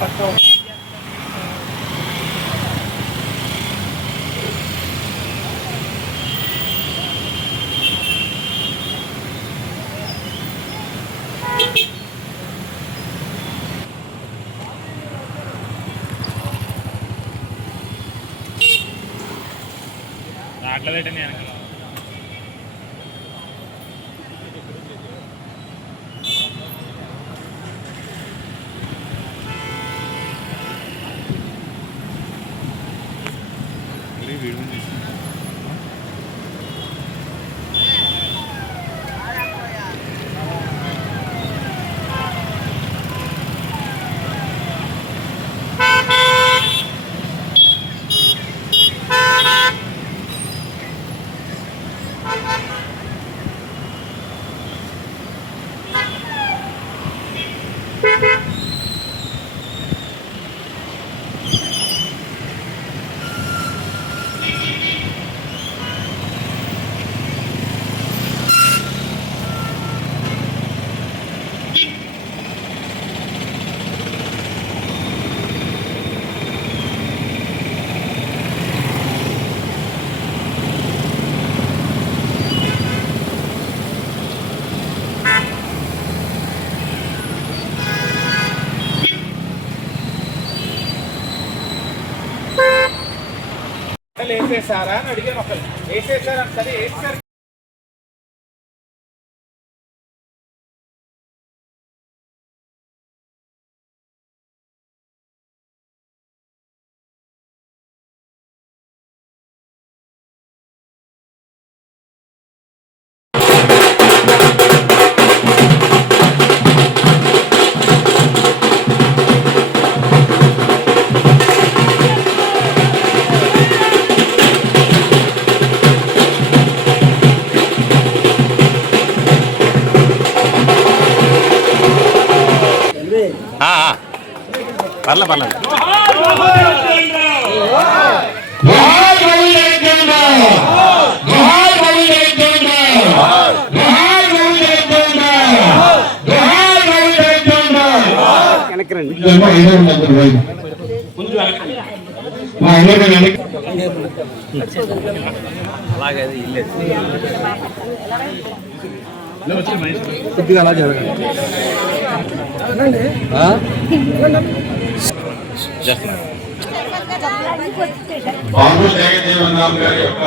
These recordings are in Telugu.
దాంట్లో పెట్టండి వెనకాల వేసేసారా అని అడిగాను. ఒకరు వేసేసారా సరే వేసారు. పర్లే పర్లేదు అలాగే కొద్దిగా అలా జరగండి. బాబు జగజ్జీవన్ రామ్ గారి యొక్క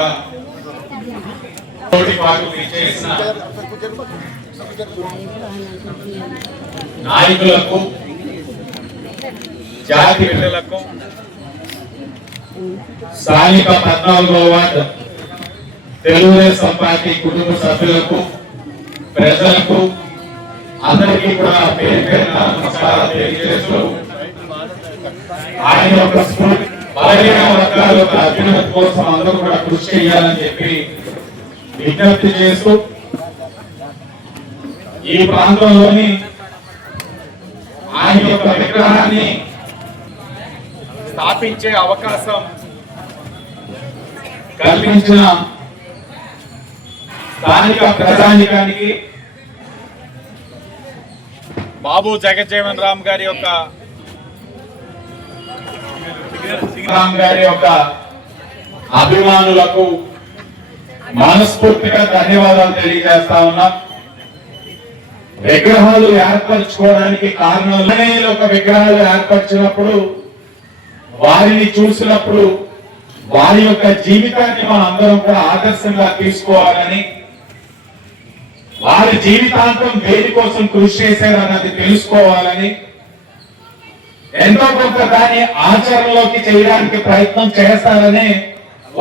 నాయకులకు, జాతి బిడ్డలకు, స్థానిక 14వ వార్డు తెలుగుదేశం పార్టీ కుటుంబ సభ్యులకు, ప్రజలకు అందరికీ కూడా పేరు పేరున నమస్కారాలు తెలియజేస్తూ ఆయన యొక్క బలహీన వర్గాల యొక్క అభ్యున్నతి కోసం అందరూ కూడా కృషి చేయాలని చెప్పి విజ్ఞప్తి చేస్తూ ఈ ప్రాంతంలోని ఆయన యొక్క విగ్రహాన్ని స్థాపించే అవకాశం కల్పించిన స్థానిక ప్రజానికానికి, బాబు జగజ్జీవన్ రామ్ గారి యొక్క అభిమానులకు మనస్ఫూర్తిగా ధన్యవాదాలు తెలియజేస్తా ఉన్నాం. విగ్రహాలు ఏర్పరచుకోవడానికి కారణం, ఒక విగ్రహాలు ఏర్పరిచినప్పుడు వారిని చూసినప్పుడు వారి యొక్క జీవితాన్ని మనం అందరం కూడా ఆదర్శంగా తీసుకోవాలని, వారి జీవితాంతం దేని కోసం కృషి చేశారన్నది తెలుసుకోవాలని, ఎంతో కొంత దాన్ని ఆచరణలోకి చేయడానికి ప్రయత్నం చేస్తారని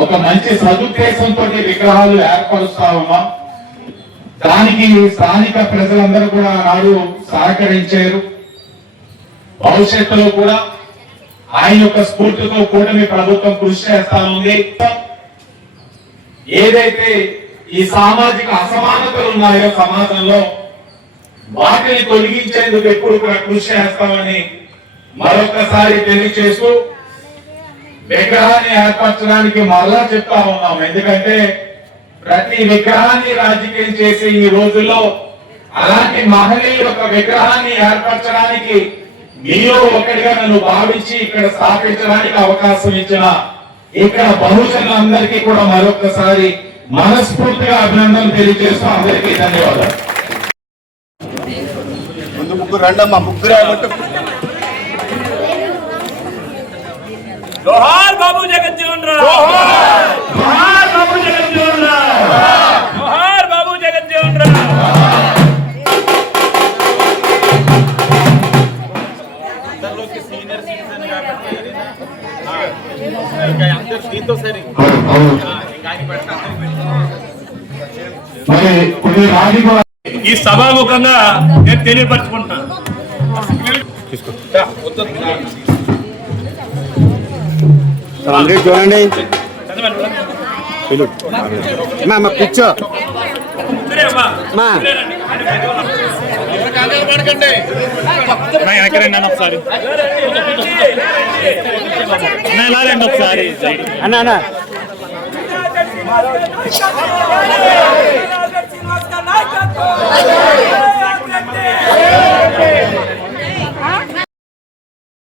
ఒక మంచి సదుద్దేశంతో విగ్రహాలు ఏర్పరుస్తా ఉన్నాం. దానికి స్థానిక ప్రజలందరూ కూడా నాడు సహకరించారు. భవిష్యత్తులో కూడా ఆయన యొక్క స్ఫూర్తితో కూటమి ప్రభుత్వం కృషి చేస్తా ఉంది. ఏదైతే ఈ సామాజిక అసమానతలు ఉన్నాయో సమాజంలో, వాటిని తొలగించేందుకు ఎప్పుడు కూడా కృషి చేస్తామని మరొకసారి తెలియజేస్తూ విగ్రహాన్ని ఏర్పరచడానికి మరలా చెప్తా ఉన్నాం. ఎందుకంటే ప్రతి విగ్రహాన్ని రాజకీయం చేసే ఈ రోజుల్లో అలాంటి మహనీయుల యొక్క విగ్రహాన్ని ఏర్పరచడానికి మీలో ఒకటిగా నన్ను భావించి ఇక్కడ స్థాపించడానికి అవకాశం ఇచ్చిన ఇక్కడ బహుజనులందరికీ కూడా మరొకసారి మనస్ఫూర్తిగా అభినందనలు తెలియజేస్తూ అందరికీ ధన్యవాదాలు. ముందు ముగ్గురు రండమ్మా, ముగ్గురే అన్నట్టు. జోహార్ బాబు జగజ్జీవన్ రామ్, జోహార్ బాబు జగజ్జీవన్ రామ్, జోహార్ బాబు జగజ్జీవన్ రామ్. మరి కొన్ని రాజకీయ ఈ సభాముఖంగా నేను తెలియపరచుకుంటున్నాను. అందరూ చూడండి, కూర్చో. ఒకసారి ఒకసారి అన్నా అన్నా శ్రీనివాస్ का नायकत्व